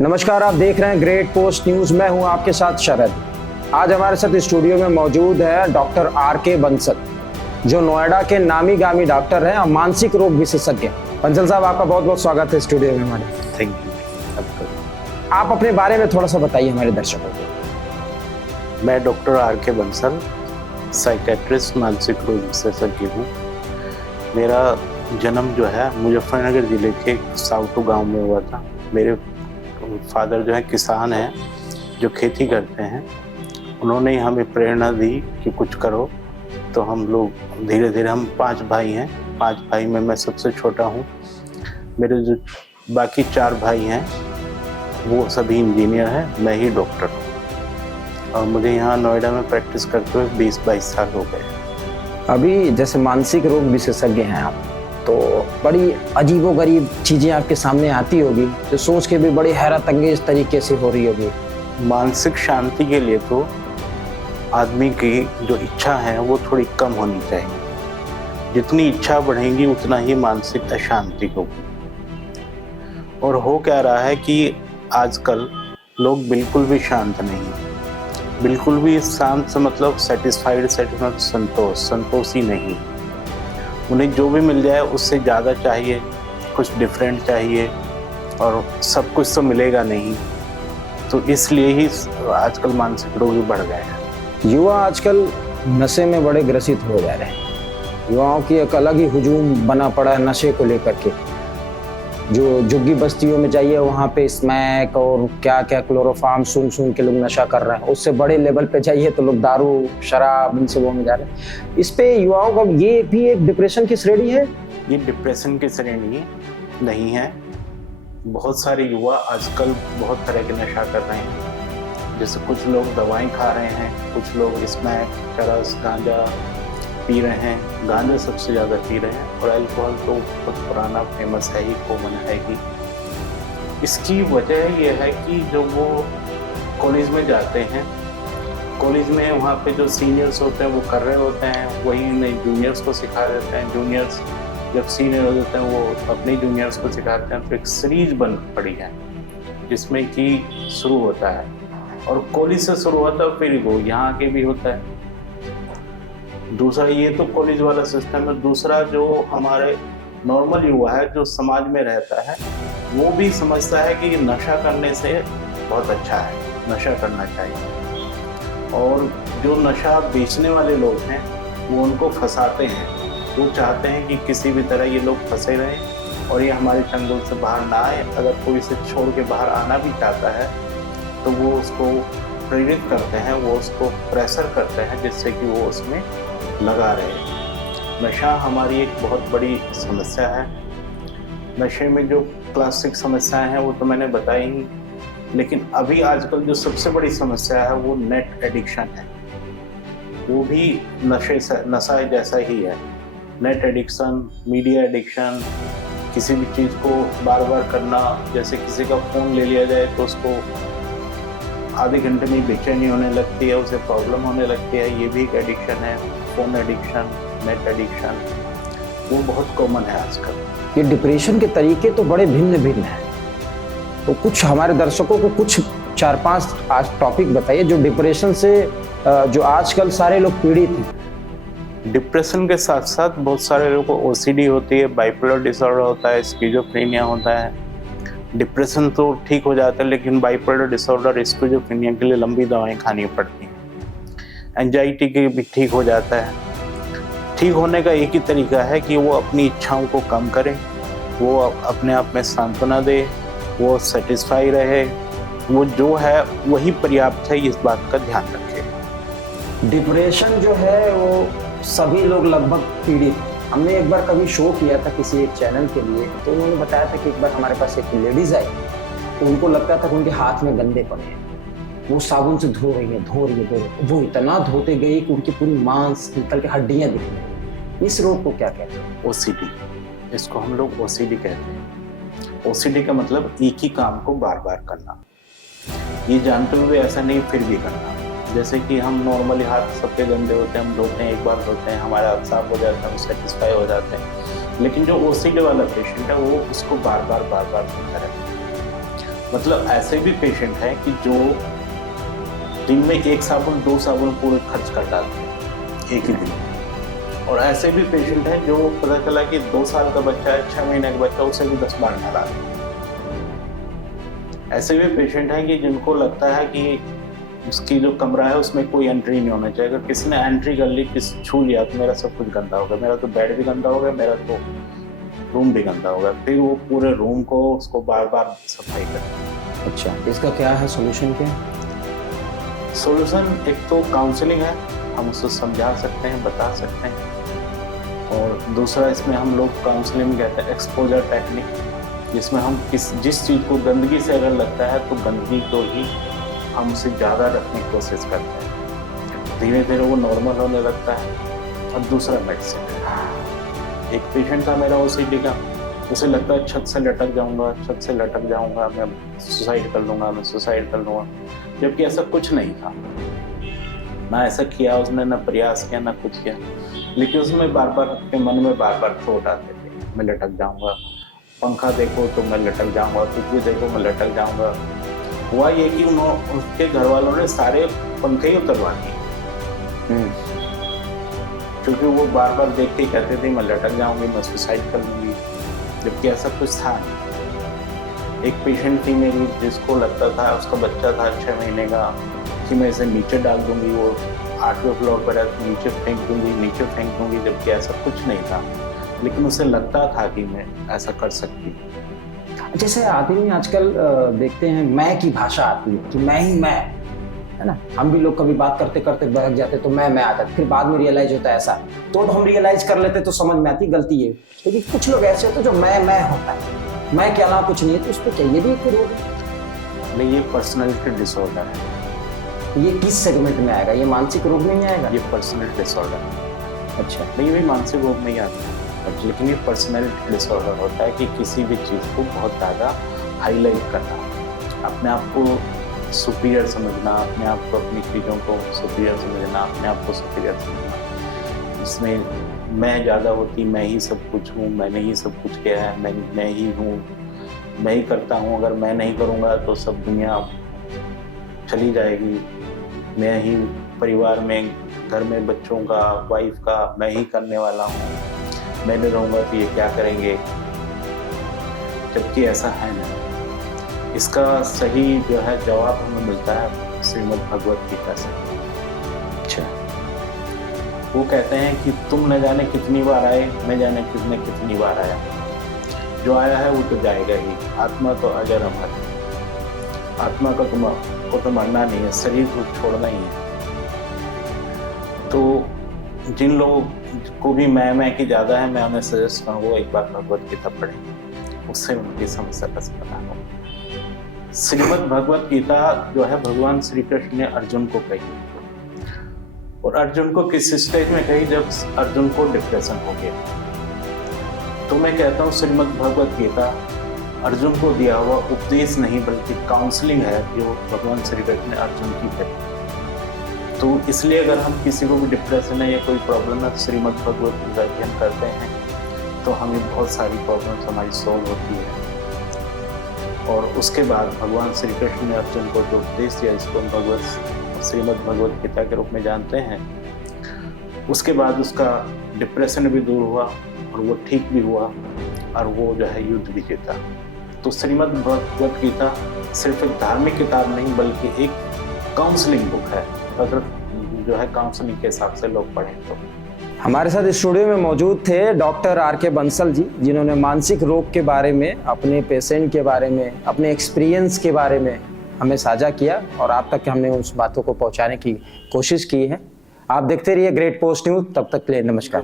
नमस्कार, आप देख रहे हैं ग्रेट पोस्ट न्यूज। मैं हूं आपके साथ शरद। आज हमारे साथ स्टूडियो में मौजूद है डॉक्टर आर.के. बंसल, जो नोएडा के नामी गामी डॉक्टर हैं और मानसिक रोग विशेषज्ञ। बंसल साहब, आपका बहुत बहुत स्वागत है स्टूडियो में हमारे। Thank you. आप अपने बारे में थोड़ा सा बताइए हमारे दर्शकों को। मैं डॉक्टर आर.के. बंसल, साइकेट्रिस्ट, मानसिक रोग विशेषज्ञ हूँ। मेरा जन्म जो है मुजफ्फरनगर जिले के साउटू गांव में हुआ था। मेरे फादर जो है किसान हैं, जो खेती करते हैं। उन्होंने ही हमें प्रेरणा दी कि कुछ करो, तो हम लोग धीरे धीरे, हम 5 भाई हैं। 5 भाई में मैं सबसे छोटा हूँ। मेरे जो बाकी 4 भाई हैं वो सभी इंजीनियर हैं, मैं ही डॉक्टर हूँ। और मुझे यहाँ नोएडा में प्रैक्टिस करते हुए 20-22 साल हो गए। अभी जैसे मानसिक रोग विशेषज्ञ हैं आप, तो बड़ी अजीबोगरीब चीज़ें आपके सामने आती होगी, जो सोच के भी बड़ी हैरत अंगेज तरीके से हो रही होगी। मानसिक शांति के लिए तो आदमी की जो इच्छा है वो थोड़ी कम होनी चाहिए। जितनी इच्छा बढ़ेगी उतना ही मानसिक अशांति होगी। और हो क्या रहा है कि आजकल लोग बिल्कुल भी शांत नहीं, बिल्कुल भी शांत से मतलब सेटिस्फाइड, संतोषी नहीं। उन्हें जो भी मिल जाए उससे ज़्यादा चाहिए, कुछ डिफरेंट चाहिए, और सब कुछ तो मिलेगा नहीं। तो इसलिए ही आजकल मानसिक रोग भी बढ़ गए हैं। युवा आजकल नशे में बड़े ग्रसित हो जा रहे हैं। युवाओं की एक अलग ही हुजूम बना पड़ा है नशे को लेकर के। जो झुग्गी बस्तियों में जाइए, वहाँ पे स्मैक और क्या क्या क्लोरोफार्म सूंघ के लोग नशा कर रहे हैं। उससे बड़े लेवल पे जाइए तो लोग दारू, शराब, इन सबों में जा रहे हैं। इस पे युवाओं का ये भी एक डिप्रेशन की श्रेणी है। ये डिप्रेशन की श्रेणी नहीं है। बहुत सारे युवा आजकल बहुत तरह के नशा कर रहे हैं। जैसे कुछ लोग दवाएं खा रहे हैं, कुछ लोग स्मैक, चरस, गांजा पी रहे हैं। गांजा सबसे ज़्यादा पी रहे हैं, और अल्कोहल तो बहुत पुराना फेमस है ही, कॉमन है ही। इसकी वजह यह है कि जो वो कॉलेज में जाते हैं, कॉलेज में वहाँ पे जो सीनियर्स होते हैं वो कर रहे होते हैं, वही नए जूनियर्स को सिखा देते हैं। जूनियर्स जब सीनियर हो जाते हैं वो अपने जूनियर्स को सिखाते हैं। तो एक सीरीज बन पड़ी है जिसमें कि शुरू होता है, और कॉलेज से शुरू होता है, फिर वो यहाँ के भी होता है। दूसरा, ये तो कॉलेज वाला सिस्टम है। दूसरा, जो हमारे नॉर्मल युवा है, जो समाज में रहता है, वो भी समझता है कि नशा करने से बहुत अच्छा है, नशा करना चाहिए। और जो नशा बेचने वाले लोग हैं वो उनको फंसाते हैं। वो चाहते हैं कि किसी भी तरह ये लोग फंसे रहें और ये हमारे चंगुल से बाहर ना आए। अगर कोई इसे छोड़ के बाहर आना भी चाहता है तो वो उसको प्रेरित करते हैं, वो उसको प्रेशर करते हैं, जिससे कि वो उसमें लगा रहे। नशा हमारी एक बहुत बड़ी समस्या है। नशे में जो क्लासिक समस्याएं हैं वो तो मैंने बताई ही, लेकिन अभी आजकल जो सबसे बड़ी समस्या है वो नेट एडिक्शन है। वो भी नशा जैसा ही है। नेट एडिक्शन, मीडिया एडिक्शन, किसी भी चीज़ को बार बार करना। जैसे किसी का फ़ोन ले लिया जाए तो उसको आधे घंटे में बेचैनी होने लगती है, उसे प्रॉब्लम होने लगती है। ये भी एक एडिक्शन है। फ़ोन एडिक्शन, नेट एडिक्शन, वो बहुत कॉमन है आजकल। ये डिप्रेशन के तरीके तो बड़े भिन्न भिन्न हैं। तो कुछ हमारे दर्शकों को कुछ 4-5 आज टॉपिक बताइए जो डिप्रेशन से जो आजकल सारे लोग पीड़ित हैं। डिप्रेशन के साथ साथ बहुत सारे लोगों को ओसीडी होती है, बाइपोलर डिसऑर्डर होता है, स्किज़ोफ्रेनिया होता है। डिप्रेशन तो ठीक हो जाता है, लेकिन बाइपोलर डिसऑर्डर, स्किज़ोफ्रेनिया के लिए लंबी दवाएं खानी पड़ती हैं। एंजाइटी के भी ठीक हो जाता है। ठीक होने का एक ही तरीका है कि वो अपनी इच्छाओं को कम करें, वो अपने आप में सांत्वना दे, वो सेटिस्फाई रहे, वो जो है वही पर्याप्त है, इस बात का ध्यान रखें। डिप्रेशन जो है वो सभी लोग लगभग पीड़ित हैं। हमने एक बार कभी शो किया था किसी एक चैनल के लिए, तो उन्होंने बताया था कि एक बार हमारे पास एक लेडीज आई, तो उनको लगता था कि उनके हाथ में गंदे पड़े हैं। वो साबुन से धो रही है। वो इतना धोते गई कि उनकी पूरी मांस निकल के हड्डियां दिख रही। इस रोग को क्या कहते हैं? ओसीडी, इसको हम लोग ओसीडी कहते हैं। ओसीडी का मतलब एक ही काम को बार बार करना, ये जानते हुए ऐसा नहीं फिर भी करना। जैसे कि हम नॉर्मली हाथ सबके गंदे होते हैं, हम धोते हैं, एक बार धोते हैं, हमारा हाथ साफ हो जाता है, हम सेटिस्फाई हो जाते हैं। लेकिन जो ओसीडी वाला पेशेंट है वो उसको बार बार धोता रहता है। मतलब ऐसे भी पेशेंट हैं कि जो दिन में 1 साबुन 2 साबुन पूरे खर्च कर डालते हैं एक ही दिन में। और ऐसे भी पेशेंट हैं जो पता चला कि 2 साल का बच्चा है, 6 महीने का बच्चा, उसे भी 10 बार नहला देते हैं। ऐसे भी पेशेंट हैं कि जिनको लगता है कि उसकी जो कमरा है उसमें कोई एंट्री नहीं होना चाहिए, अगर किसी ने एंट्री कर ली, किसी छू लिया तो मेरा सब कुछ गंदा हो गया, मेरा तो बेड भी गंदा हो गया, मेरा तो रूम भी गंदा हो गया। फिर वो पूरे रूम को उसको बार बार सफाई करते। अच्छा, इसका क्या है सोल्यूशन? क्या सोल्यूशन एक तो काउंसलिंग है, हम उसको समझा सकते हैं, बता सकते हैं। और दूसरा इसमें हम लोग काउंसलिंग कहते हैं एक्सपोजर टेक्निक, जिसमें हम जिस चीज़ को गंदगी से अगर लगता है तो गंदगी को ही हम उसे ज़्यादा रखने की कोशिश करते हैं, धीरे धीरे वो नॉर्मल होने लगता है। और दूसरा मेडिसिन है। एक पेशेंट था मेरा OCD का, उसे लगता है छत से लटक जाऊंगा, छत से लटक जाऊंगा, मैं सुसाइड कर लूँगा, मैं सुसाइड कर लूँगा, जबकि ऐसा कुछ नहीं था। ना ऐसा किया उसने, ना प्रयास किया, ना कुछ किया, लेकिन उसमें बार बार अपने मन में बार बार थॉट आते थे, मैं लटक जाऊंगा, पंखा देखो तो मैं लटक जाऊंगा, कुछ भी देखो मैं लटक जाऊंगा। हुआ ये कि उसके घर वालों ने सारे पंखे ही उतरवा दिए, क्योंकि वो बार बार देख के कहते थे मैं लटक जाऊंगी, मैं सुसाइड कर लूंगी, जबकि ऐसा कुछ था नहीं। एक पेशेंट थी मेरी जिसको लगता था, उसका बच्चा था 6 महीने का, कि मैं इसे नीचे डाल दूंगी, वो 8वें फ्लोर पर है, नीचे फेंक दूंगी, जबकि ऐसा कुछ नहीं था, लेकिन उसे लगता था कि मैं ऐसा कर सकती हूँ। जैसे आदमी आजकल देखते हैं मैं की भाषा आती है कि मैं ही मैं, है ना, हम भी लोग कभी बात करते करते बहक जाते तो मैं आ जाता, फिर बाद में रियलाइज होता है ऐसा, तो हम रियलाइज कर लेते तो समझ में आती गलती है। लेकिन कुछ लोग ऐसे होते जो मैं होता है, मैं के अलावा कुछ नहीं है, तो उस पर चाहिए भी एक रोग है। नहीं, ये पर्सनैलिटी डिसऑर्डर है। ये किस सेगमेंट में आएगा? ये मानसिक रोग में ही आएगा? ये पर्सनैलिटी डिसऑर्डर है। अच्छा, नहीं, ये मानसिक रोग में ही आता है, लेकिन ये पर्सनैलिटी डिसऑर्डर होता है कि किसी भी चीज़ को बहुत ज़्यादा हाईलाइट करना, अपने आप को सुपीरियर समझना, अपने आप को, अपनी चीज़ों को सुपीरियर समझना, अपने आप को सुपीरियर समझना। इसमें मैं ज़्यादा होती, मैं ही सब कुछ हूँ, मैंने ही सब कुछ किया है, मैं ही हूँ, मैं ही करता हूँ, अगर मैं नहीं करूँगा तो सब दुनिया चली जाएगी, मैं ही परिवार में, घर में बच्चों का, वाइफ का मैं ही करने वाला हूँ, मैं नहीं रहूँगा तो ये क्या करेंगे, जबकि ऐसा है नहीं। इसका सही जो है जवाब हमें मिलता है श्रीमद् भगवत गीता से। अच्छा, वो कहते हैं कि तुम न जाने कितनी बार आए, न जाने कितनी बार आया, जो आया है वो तो जाएगा ही, आत्मा तो अजर अमर है, आत्मा का तो मरना नहीं है, शरीर को छोड़ना ही है। तो जिन लोगों को भी मैं की ज़्यादा है, मैं उन्हें सजेस्ट करूँगा एक बार भगवत गीता पढ़ें, उससे उनकी समस्या का समाधान होगा। श्रीमद् भगवत गीता जो है भगवान श्री कृष्ण ने अर्जुन को कही, और अर्जुन को किस स्टेज में कही? जब अर्जुन को डिप्रेशन हो गया। तो मैं कहता हूँ श्रीमद् भगवत गीता अर्जुन को दिया हुआ उपदेश नहीं बल्कि काउंसलिंग है, जो भगवान श्री कृष्ण ने अर्जुन की कही। तो इसलिए अगर हम किसी को भी डिप्रेशन है या कोई प्रॉब्लम है, श्रीमद् भगवत गीता अध्ययन करते हैं तो हमें बहुत सारी प्रॉब्लम्स हमारी सॉल्व होती है। और उसके बाद भगवान श्री कृष्ण ने अर्जुन को जो उपदेश दिया, इसको हम श्रीमद् भगवत गीता के रूप में जानते हैं, उसके बाद उसका डिप्रेशन भी दूर हुआ और वो ठीक भी हुआ और वो जो है युद्ध भी जीता। तो श्रीमद् भगवत गीता सिर्फ एक धार्मिक किताब नहीं बल्कि एक काउंसलिंग बुक है, अगर जो है काउंसलिंग के हिसाब से लोग पढ़ें तो। हमारे साथ स्टूडियो में मौजूद थे डॉक्टर R.K. बंसल जी, जिन्होंने मानसिक रोग के बारे में, अपने पेशेंट के बारे में, अपने एक्सपीरियंस के बारे में हमें साझा किया और आप तक हमने उस बातों को पहुंचाने की कोशिश की है। आप देखते रहिए ग्रेट पोस्ट न्यूज़, तब तक के लिए नमस्कार।